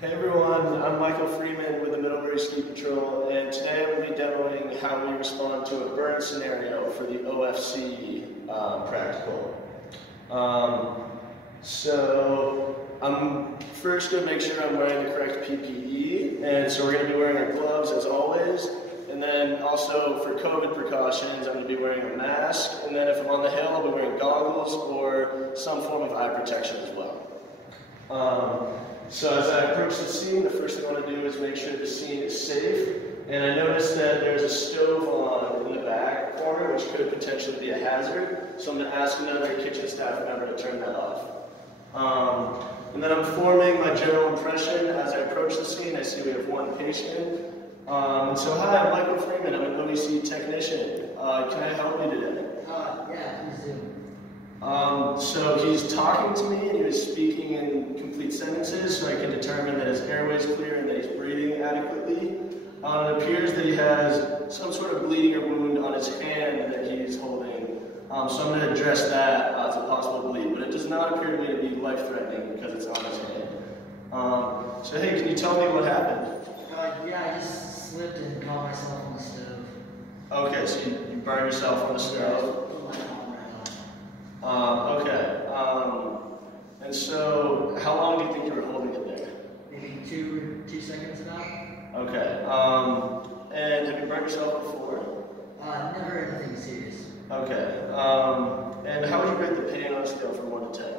Hey everyone, I'm Michael Freeman with the Middlebury Ski Patrol, and today I'm going to be demoing how we respond to a burn scenario for the OFC practical. So I'm first going to make sure I'm wearing the correct PPE, and so we're going to be wearing our gloves as always, and then also for COVID precautions I'm going to be wearing a mask, and then if I'm on the hill I'll be wearing goggles or some form of eye protection as well. So as I approach the scene, the first thing I want to do is make sure the scene is safe. And I noticed that there's a stove on in the back corner, which could potentially be a hazard. So I'm going to ask another kitchen staff member to turn that off. And then I'm forming my general impression. As I approach the scene, I see we have one patient. So hi, I'm Michael Freeman. I'm an OFC technician. Can I help you today? Yeah, please do. So he's talking to me and he was speaking in complete sentences, so I can determine that his airway is clear and that he's breathing adequately. It appears that he has some sort of bleeding or wound on his hand that he's holding. So I'm going to address that as a possible bleed, but it does not appear to me to be life-threatening because it's on his hand. So hey, can you tell me what happened? Yeah, I just slipped and caught myself on the stove. Okay, so you burned yourself on the stove. And so, how long do you think you were holding it there? Maybe two seconds about. Okay. And have you burnt yourself before? Never anything serious. Okay. And how would you rate the pain on a scale from 1 to 10?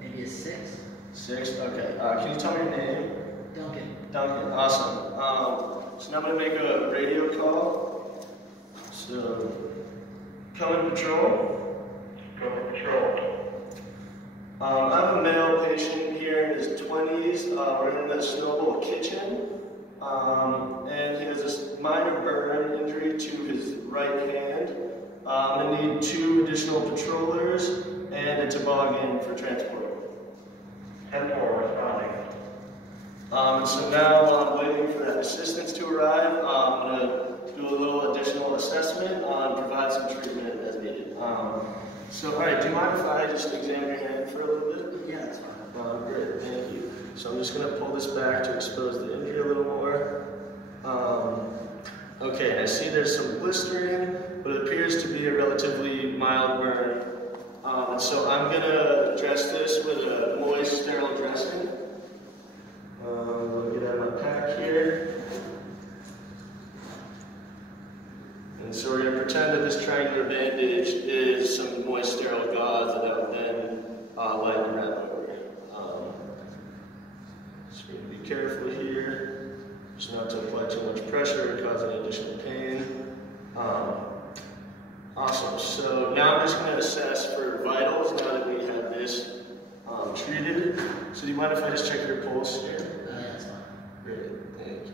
Maybe a 6. 6? Okay. Can you tell me your name? Duncan. Duncan. Awesome. So now I'm going to make a radio call. So, come in patrol. I have a male patient here in his 20s. We're in the Snowball kitchen. And he has this minor burn injury to his right hand. I need 2 additional patrollers and a toboggan for transport. 10-4 responding. So now while I'm waiting for that assistance to arrive, I'm going to do a little additional assessment and provide some treatment as needed. So, alright, do you mind if I just examine your hand for a little bit? Yeah, that's fine. Great, thank you. So I'm just going to pull this back to expose the injury a little more. Okay, I see there's some blistering, but it appears to be a relatively mild burn. And so I'm going to address this with a moist, sterile dressing. I'll get out my pack here. And so we're going to pretend that this triangular bandage is some moist, sterile gauze that I would then lightly wrap over. So we're going to be careful here, just not to apply too much pressure or cause any additional pain. Awesome. So now I'm just going to assess for vitals now that we have this treated. So do you mind if I just check your pulse here? Yeah, that's fine. Great, thank you.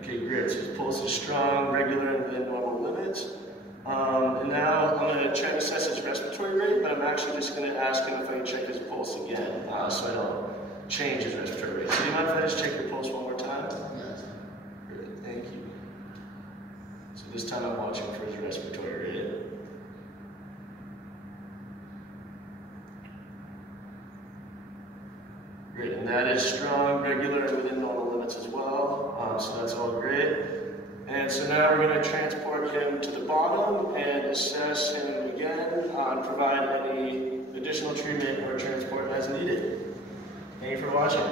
Okay, great. So his pulse is strong, regular, and within normal limits. And now I'm going to try to assess his respiratory rate, but I'm actually just going to ask him if I can check his pulse again, so I don't change his respiratory rate. So do you mind if I just check your pulse one more time? Yeah, that's fine. Great, thank you. So this time I'm watching for his respiratory rate. Great, and that is strong, regular, and within normal limits as well. So that's all great. And so now we're going to transport him to the bottom and assess him again and provide any additional treatment or transport as needed. Thank you for watching.